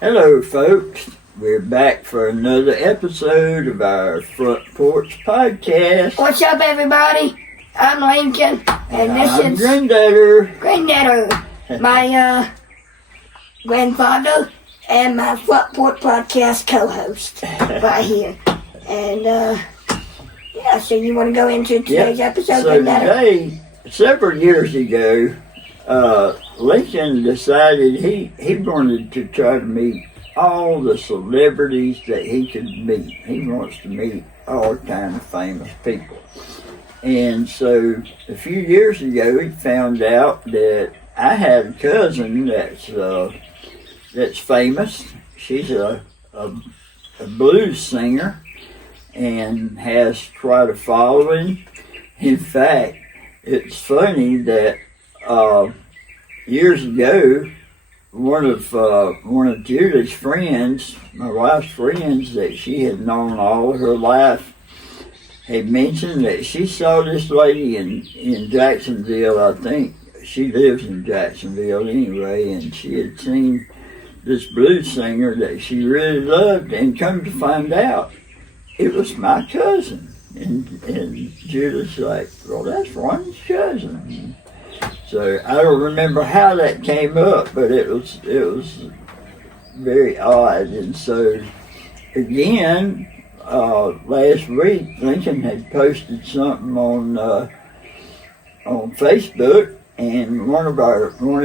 Hello, folks. We're back for another episode of our Front Porch podcast. What's up, everybody? I'm Lincoln, and this I'm is Grandadder. My grandfather and my Front Porch podcast co-host right here. And yeah, so you want to go into today's episode, So today, several years ago, Lincoln decided he wanted to try to meet all the celebrities that he could meet. He wants to meet all kind of famous people. And so a few years ago, he found out that I had a cousin that's famous. She's a blues singer and has quite a following. In fact, it's funny that years ago, one of Judith's friends, my wife's friends that she had known all of her life, had mentioned that she saw this lady in Jacksonville. I think she lives in Jacksonville anyway, and she had seen this blues singer that she really loved, and come to find out it was my cousin. And Judith's like, well, that's Ronnie's cousin. So I don't remember how that came up, but it was very odd. And so again, last week Lincoln had posted something on Facebook, and one of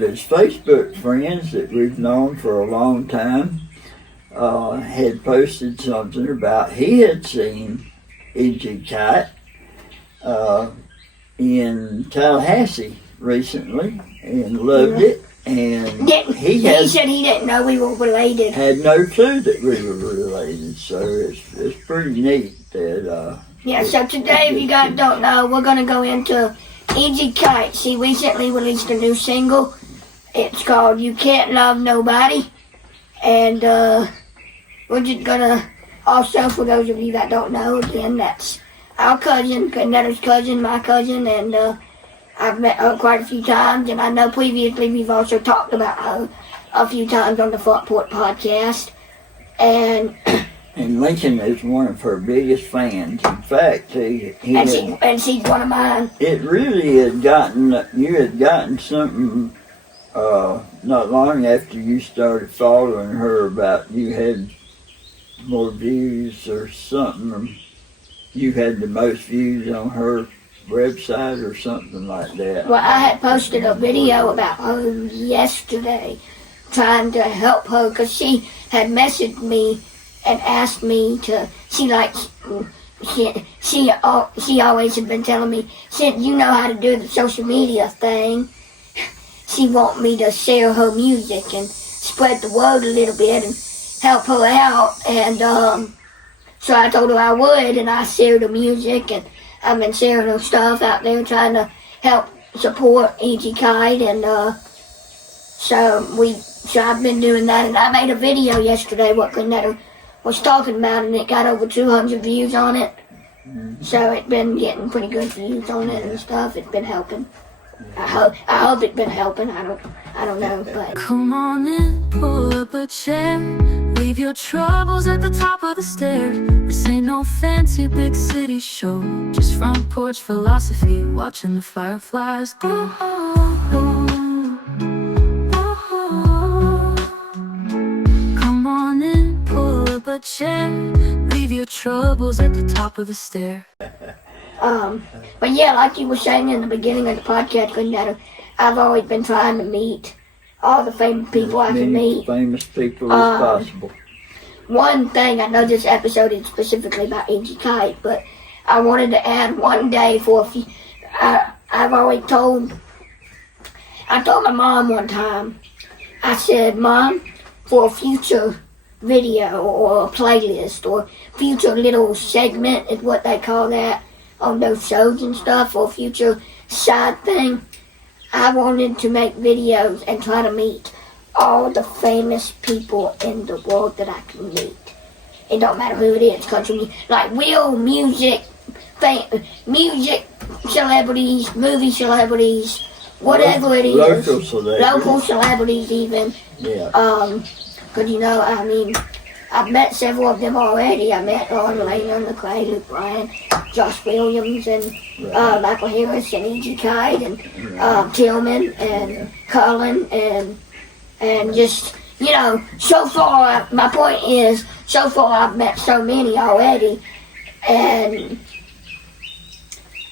his Facebook friends that we've known for a long time had posted something about he had seen E.G. Kite in Tallahassee recently and loved it, and he said he didn't know we were related. Had no clue that we were related, so it's pretty neat that so today, if you guys don't know, we're going to go into E.G. Kite. She recently released a new single. It's called You Can't Love Nobody, and we're just going to also, for those of you that don't know, again, that's our cousin, Grandadder's cousin, my cousin, and I've met her quite a few times, and I know previously we've also talked about her a few times on the Front Porch podcast. And Lincoln is one of her biggest fans. In fact, she's one of mine. It really you had gotten something not long after you started following her about you had more views or something. You had the most views on her website or something like that. Well, I had posted a video about her yesterday, trying to help her, because she had messaged me and asked me to. She always had been telling me, since you know how to do the social media thing, she want me to share her music and spread the word a little bit and help her out. And so I told her I would, and I shared her music, and I've been sharing her stuff out there, trying to help support E.G. Kite, and so I've been doing that, and I made a video yesterday what Grandadder was talking about, and it got over 200 views on it. So it's been getting pretty good views on it and stuff. It's been helping. I hope it's been helping. I don't know, but come on in, pull up a chair. Leave your troubles at the top of the stair. This ain't no fancy big city show, just front porch philosophy, watching the fireflies go. Come on in, pull up a chair. Leave your troubles at the top of the stair. But yeah, like you were saying in the beginning of the podcast, Grandadder, I've always been trying to meet all the famous people I can meet. Famous people as possible. One thing, I know this episode is specifically about E.G. Kite, but I wanted to add one day for a few. I told my mom one time, I said, Mom, for a future video or a playlist or future little segment is what they call that on those shows and stuff, or future side thing, I wanted to make videos and try to meet all the famous people in the world that I can meet. It don't matter who it is, country, like real music celebrities, movie celebrities, whatever it is. Local celebrities even. Yeah. Because, you know, I mean, I've met several of them already. I met Lane on the Clay, Luke Bryan, Josh Williams, and Michael Harris, and E.G. Kite, and Tillman, and Cullen, and just, you know, so far, my point is, so far I've met so many already, and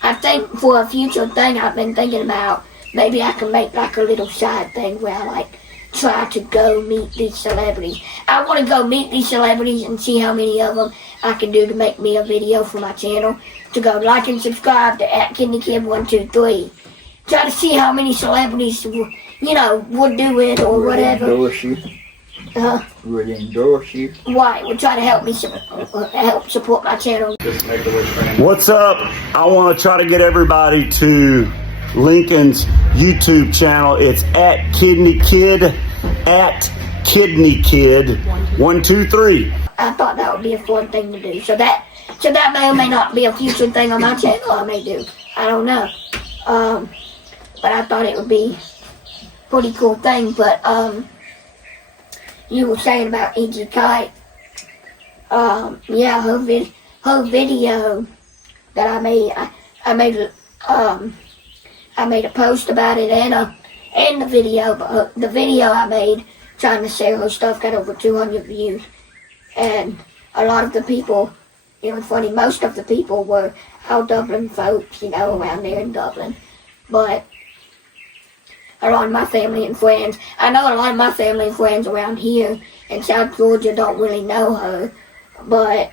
I think for a future thing I've been thinking about, maybe I can make like a little side thing where I like try to go meet these celebrities. I want to go meet these celebrities and see how many of them I can do to make me a video for my channel. To go like and subscribe to @KidneyKid123. Try to see how many celebrities, you know, would do it or whatever. Endorse you. Would endorse you. Right, would try to help me help support my channel. What's up? I want to try to get everybody to Lincoln's YouTube channel. It's @KidneyKid, @KidneyKid123. I thought that would be a fun thing to do. So that may or may not be a future thing on my channel. I may do. I don't know. But I thought it would be a pretty cool thing. But you were saying about E.G. Kite. Yeah, her video that I made a post about it and the video, but the video I made trying to sell her stuff got over 200 views, and a lot of the people, it was funny, most of the people were our Dublin folks, you know, around there in Dublin, but a lot of my family and friends, I know a lot of my family and friends around here in South Georgia don't really know her, but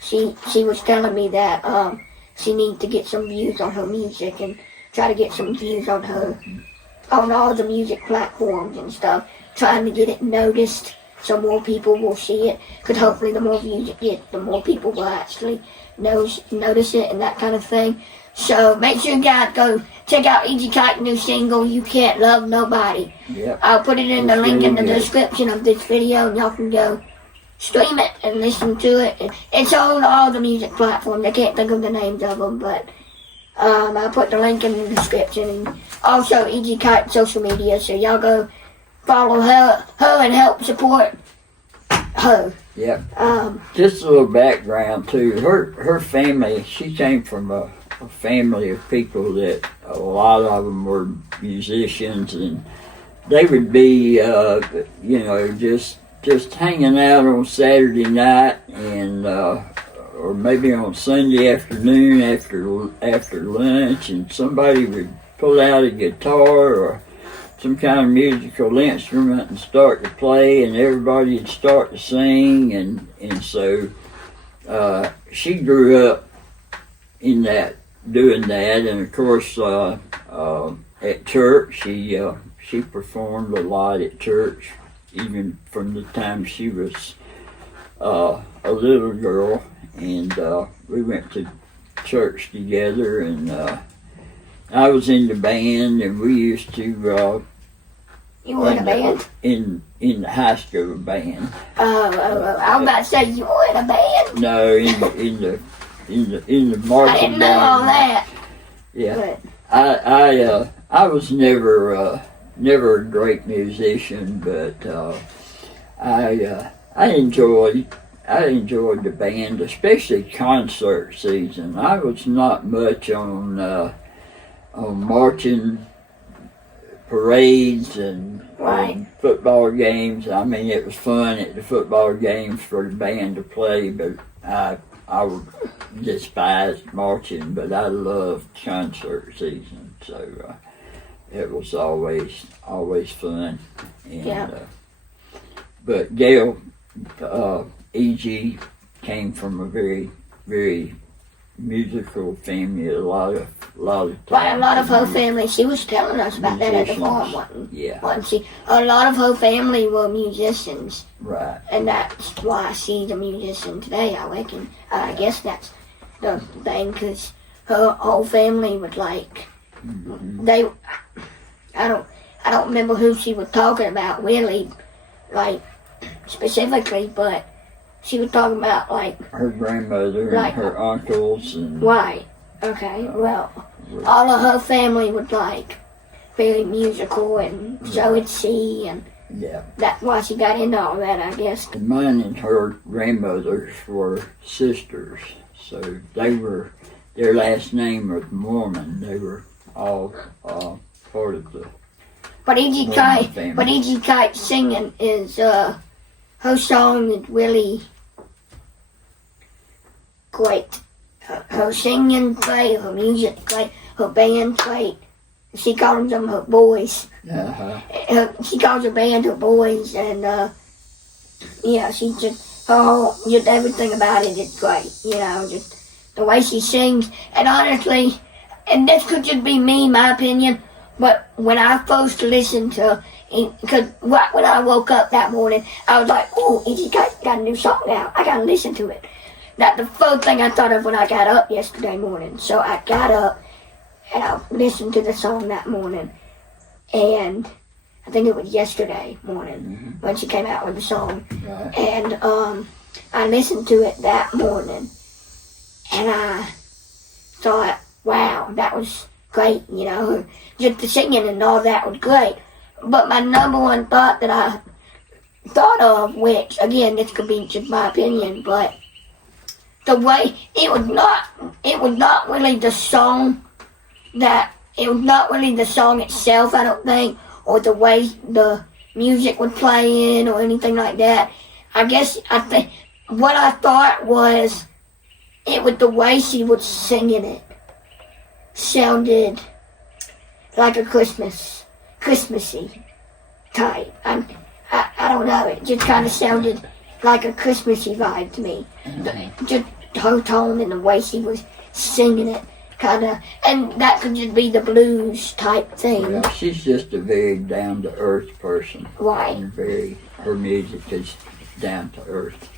she was telling me that she needs to get some views on her music and try to get some views on her, on all the music platforms and stuff, trying to get it noticed so more people will see it, because hopefully the more views it gets, the more people will actually notice it and that kind of thing. So make sure you guys go check out E.G. Kite's new single, You Can't Love Nobody. Yep. I'll put it in the link in the really good. description of this video, and y'all can go stream it and listen to it. It's on all the music platforms. I can't think of the names of them, but I'll put the link in the description, and also E.G. Kite social media, so y'all go follow her and help support her. Yep. Just a little background too. Her family, she came from a family of people that a lot of them were musicians, and they would be, you know, just hanging out on Saturday night and or maybe on Sunday afternoon after lunch, and somebody would pull out a guitar or some kind of musical instrument and start to play, and everybody would start to sing, and so she grew up in that, doing that, and of course at church she performed a lot at church, even from the time she was a little girl, and we went to church together, and I was in the band, and we used to You were in a band? in the high school band. I was about to say you were in a band. No, in the marching I didn't know all band. that. Yeah, But I was never a great musician, but I enjoyed the band, especially concert season. I was not much on marching parades and football games. I mean, it was fun at the football games for the band to play, but I would despise marching, but I loved concert season, so it was always fun. And, Yeah. But Gail, E.G. came from a very, very musical family. A lot of like a lot of her family, she was telling us about that at the farm, wasn't she? A lot of her family were musicians. Right. And that's why she's a musician today, I reckon. I guess that's the thing, because her whole family would like, I don't remember who she was talking about really, like, specifically, but she was talking about, like, Her grandmother Like- and her uncles and right, okay, well, all of her family was like very musical, and so would she, and Yeah. That's why she got into all that, I guess. And mine and her grandmothers were sisters, so they were, their last name was Mormon. They were all part of the But E.G. Mormon Kite, family. but E.G. Kite singing is, her song is really great. Her singing great, her music great, her band great. She calls them her boys. She calls her band her boys, and yeah, she just her whole, just everything about it is great. You know, just the way she sings. And honestly, and this could just be me, my opinion, but when I first listened to, because right when I woke up that morning, I was like, oh, E.G. got a new song out. I gotta listen to it. That's the first thing I thought of when I got up yesterday morning. So I got up and I listened to the song that morning. And I think it was yesterday morning when she came out with the song. Right. And I listened to it that morning. And I thought, wow, that was great, you know. Just the singing and all that was great. But my number one thought that I thought of, which, again, this could be just my opinion, but the way, it was not really the song itself, I don't think, or the way the music was playing or anything like that. I think what I thought was, it was the way she was singing it. Sounded like a Christmassy type. I don't know, it just kind of sounded like a Christmassy vibe to me. Just her tone and the way she was singing it, kind of, and that could just be the blues type thing. Yeah, she's just a very down-to-earth person. Right. And her music is down to earth.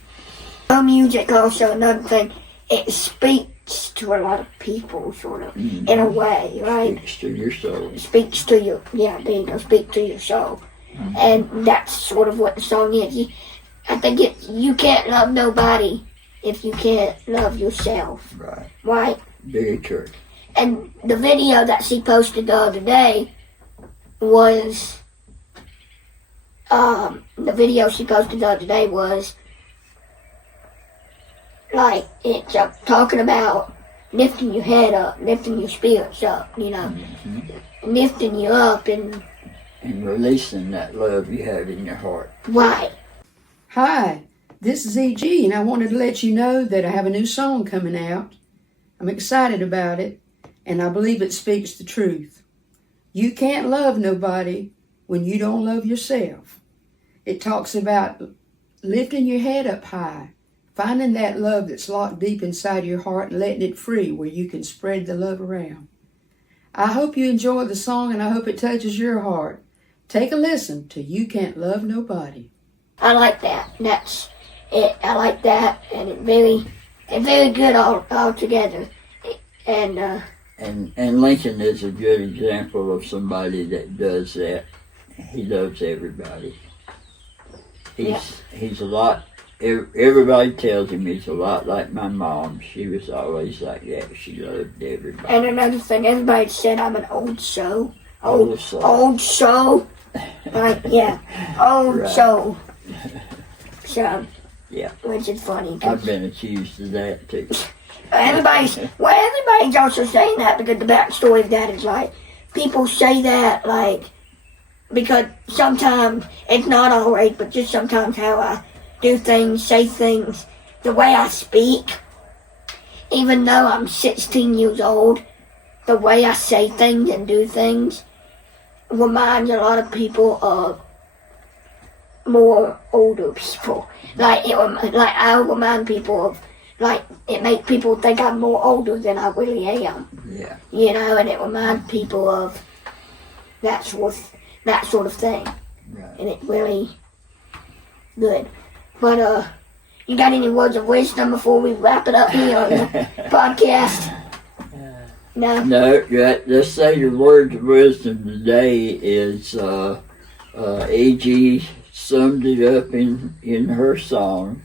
Her music also, another thing, it speaks to a lot of people, sort of, in a way, right? Speaks to your soul. Speaks to your, yeah, there you go, speak to your soul. And that's sort of what the song is. I think you can't love nobody if you can't love yourself. Right. Right? Very true. And the video that she posted the other day was, like, it's talking about lifting your head up, lifting your spirits up, you know, lifting you up and releasing that love you have in your heart. right. Hi, this is E.G. and I wanted to let you know that I have a new song coming out. I'm excited about it, and I believe it speaks the truth. You can't love nobody when you don't love yourself. It talks about lifting your head up high, finding that love that's locked deep inside your heart and letting it free where you can spread the love around. I hope you enjoy the song, and I hope it touches your heart. Take a listen to You Can't Love Nobody. I like that. That's it. I like that, and it's very good all together. And Lincoln is a good example of somebody that does that. He loves everybody. He's a lot. Everybody tells him he's a lot like my mom. She was always like that. She loved everybody. and another thing, everybody said I'm an old soul. Old soul. Old soul. Like, yeah, old Right. soul. So, Yeah. which is funny. 'Cause I've been accused of that too. everybody's also saying that because the backstory of that is like, people say that like, because sometimes, it's not always, but just sometimes how I do things, say things, the way I speak, even though I'm 16 years old, the way I say things and do things reminds a lot of people of more older people. Like I remind people of, like, it makes people think I'm more older than I really am. Yeah. You know, and it reminds people of that sort of thing. Right. And it's really good. But you got any words of wisdom before we wrap it up here on the podcast? No? No, let's say the words of wisdom today is A.G. summed it up in her song.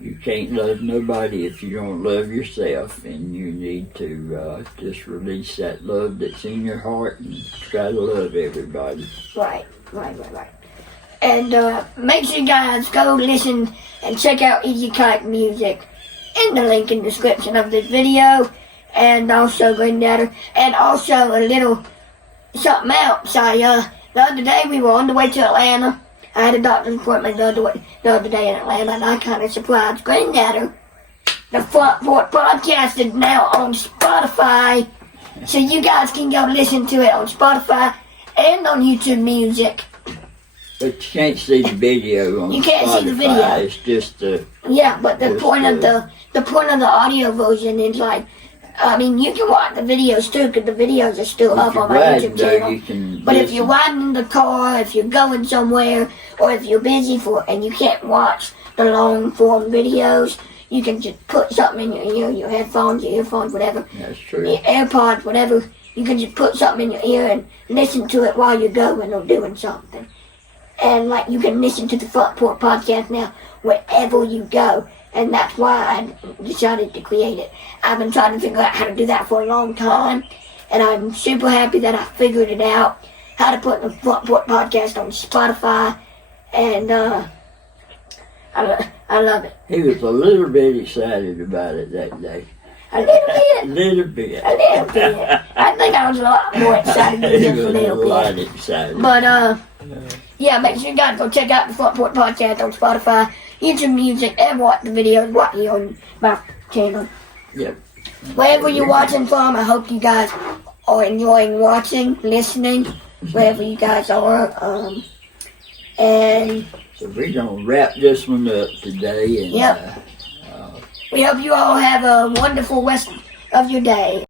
You can't love nobody if you don't love yourself, and you need to just release that love that's in your heart and try to love everybody. Right. And make sure you guys go listen and check out Easy Kite music in the link in the description of this video. And also Grandadder. And also a little something else. The other day we were on the way to Atlanta. I had a doctor's appointment the other day in Atlanta, and I kind of surprised Grandadder. The Front Porch podcast is now on Spotify, so you guys can go listen to it on Spotify and on YouTube Music. But you can't see the video on You can't Spotify. see the video. It's just Yeah, but the point of the audio version is like, I mean, you can watch the videos too, because the videos are still up on my YouTube channel. But if you're riding in the car, if you're going somewhere, or if you're busy and you can't watch the long form videos, you can just put something in your ear, your headphones, your earphones, whatever. That's true. Your AirPods, whatever. You can just put something in your ear and listen to it while you're going or doing something. And like you can listen to the Front Porch podcast now wherever you go. And that's why I decided to create it. I've been trying to figure out how to do that for a long time. And I'm super happy that I figured it out. How to put the Front Porch podcast on Spotify. And I love it. He was a little bit excited about it that day. A little bit. A little bit. A little bit. I think I was a lot more excited than He just was a a little lot bit. excited. But yeah, make sure you guys go check out the Front Porch podcast on Spotify, YouTube Music, and watch the videos right here on my channel. Yep. Wherever you're watching from, I hope you guys are enjoying watching, listening, wherever you guys are. And So we're going to wrap this one up today. And, Yep. We hope you all have a wonderful rest of your day.